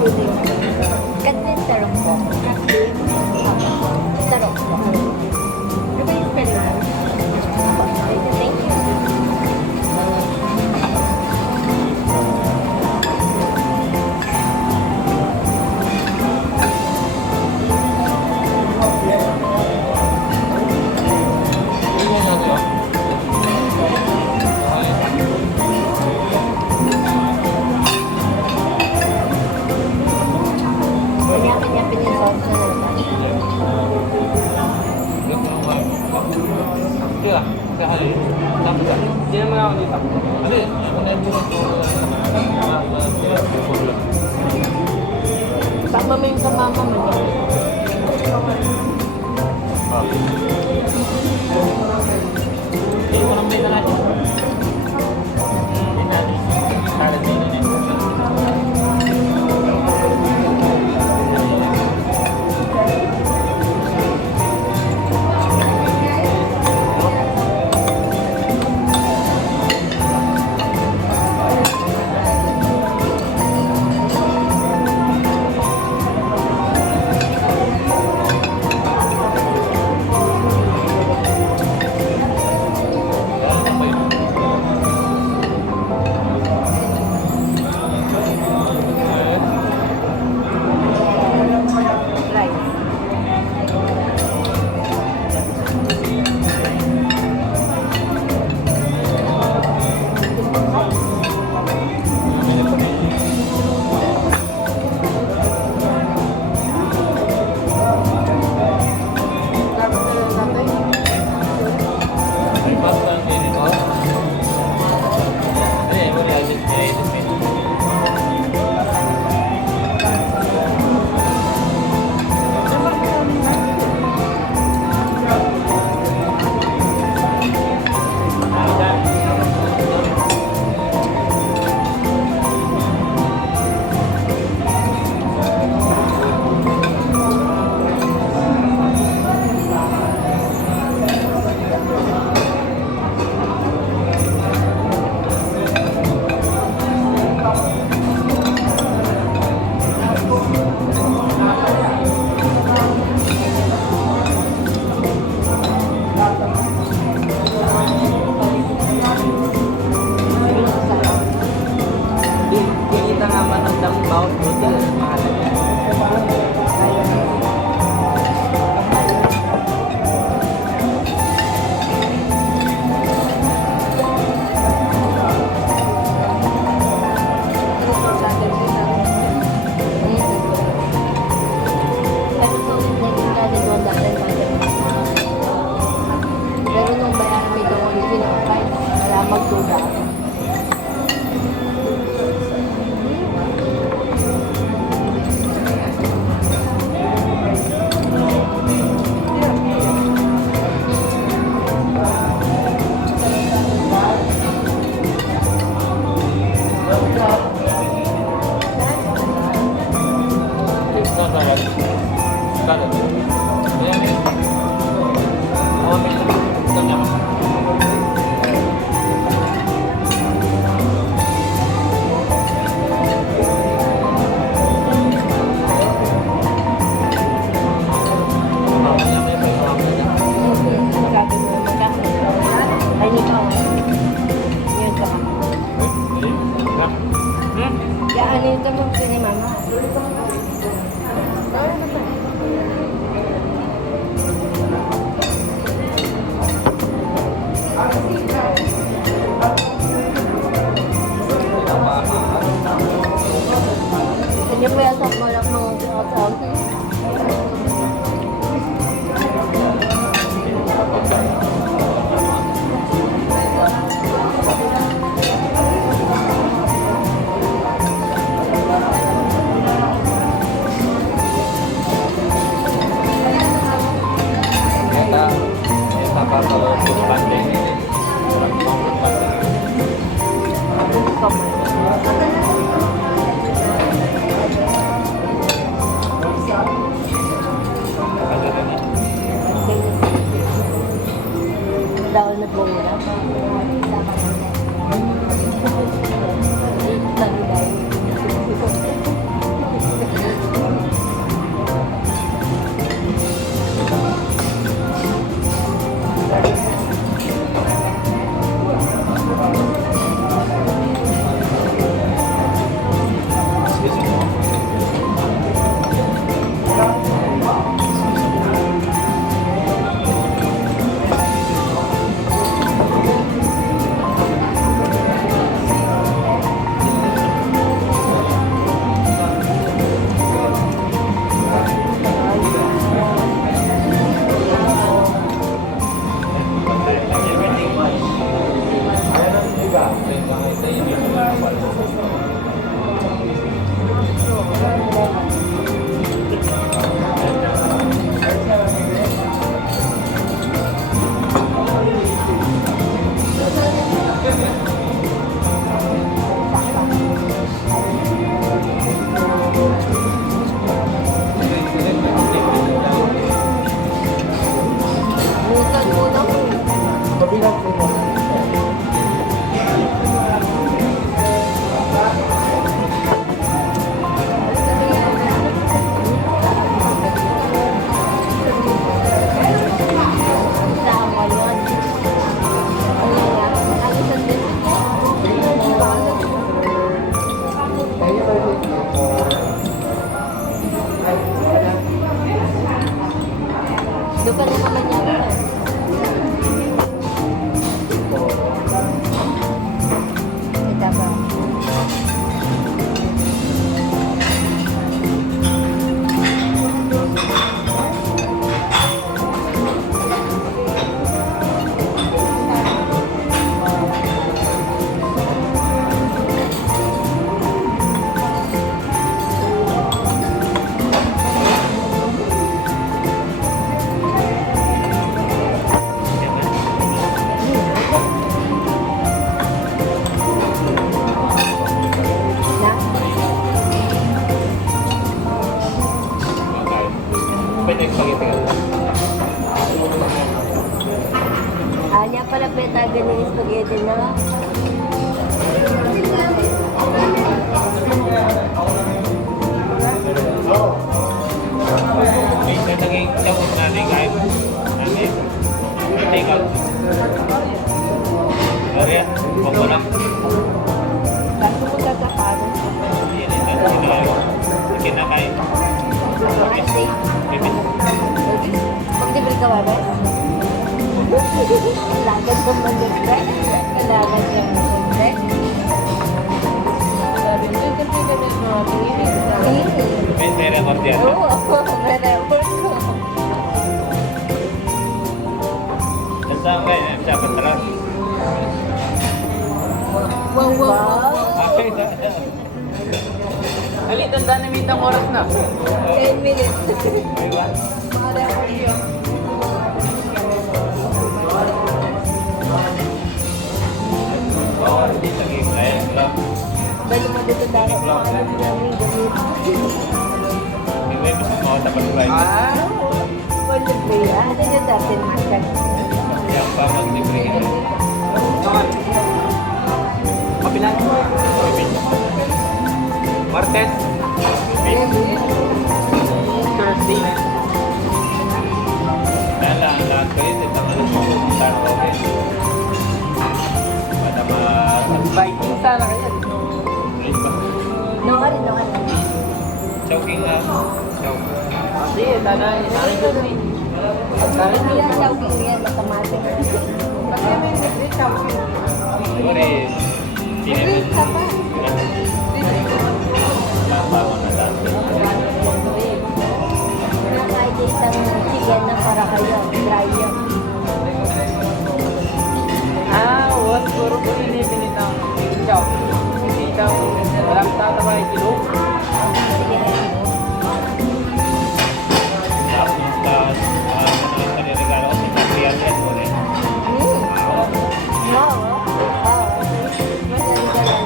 Katlin tarong po. Katlin tarong po. Ano ba yung spelling? Thank you. Kanya-kanya pinisod sa Kira, sehari. Tapi tak. Dia memang ni tak. Ada. Mana tu Pag maminta mama mo niya. Ini orang beda lagi. Ini ada di sini. ganyan yung spaghetti na. Minsan naging tapos natin kahit natin. Take out. Arya, huwag mo lang. Kaso mo tatapado. Yan ito, sinayo. Kinakain. Ate, Bibit. mag-libre ka ba ba? Kailangan ko mag-libre. Kailangan ko mag-libre. Sabi mo, kasi ganun mo. May record yan. Oo, ako. May record ko. Saan kayo? Dapat terus. Wow, wow. Okay, Ali, tanda na mitang oras na. 10 minutes. Diba? Mga record yun. Oh, hindi sa game. Ayan, lang. Bali mo dito dahil namin gamit. May gusto mo tapos ba? Mag-libre yan. Ito yung dati market. Yang pa mag-libre. Kapilan? Martes? Thursday? Dahil lang, lahat kayo, ito ang tanong ko rin. Pada Viking sana kaya. Wait pa. Noon. Choking na. Chow. Kasi, tanay ko rin. Hindi yan tawagin mo yan, matamatik. Bakit may tawagin? Siguro eh, Drink ka pa. Lama ko na dati. Nakakain isang chicken na para kayo. Dry yan. Was puro po inipinit ang chow. Hindi daw, walang tatabay kilo. Tapos nagregalo ko si Patrian yan mo rin. Wow. Maganda yan.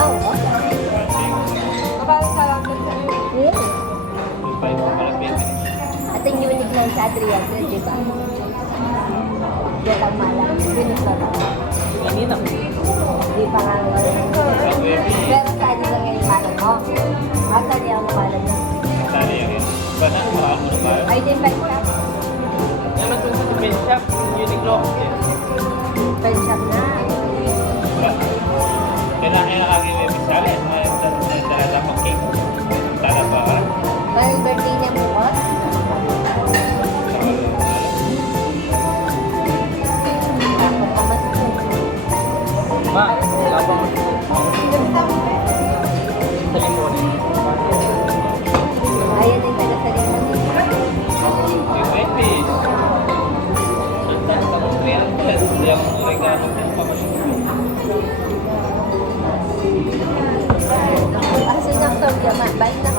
Oo. Kapag sa lang sa At ang unique lang sa Adrian, di ba? Yan ang malang. Binusarap. Hindi na. Di pa nga naman. Pero saan lang yung malang mo? Asan yung malang mo? Ay, din ba siya? Naman dun sa pin shop, Uniqlo. Pen shop na. Kailangan yung aking webisali. Talaga pang cake. Talaga ba? May birthday niya mo ba? Ako pa mas Ma, labang sa limon. Ayan yung taga sa limon. Yung webis. Saan ka mong 300? Yung regalo ko pa masyadong. Aso na to, yaman. Bye na.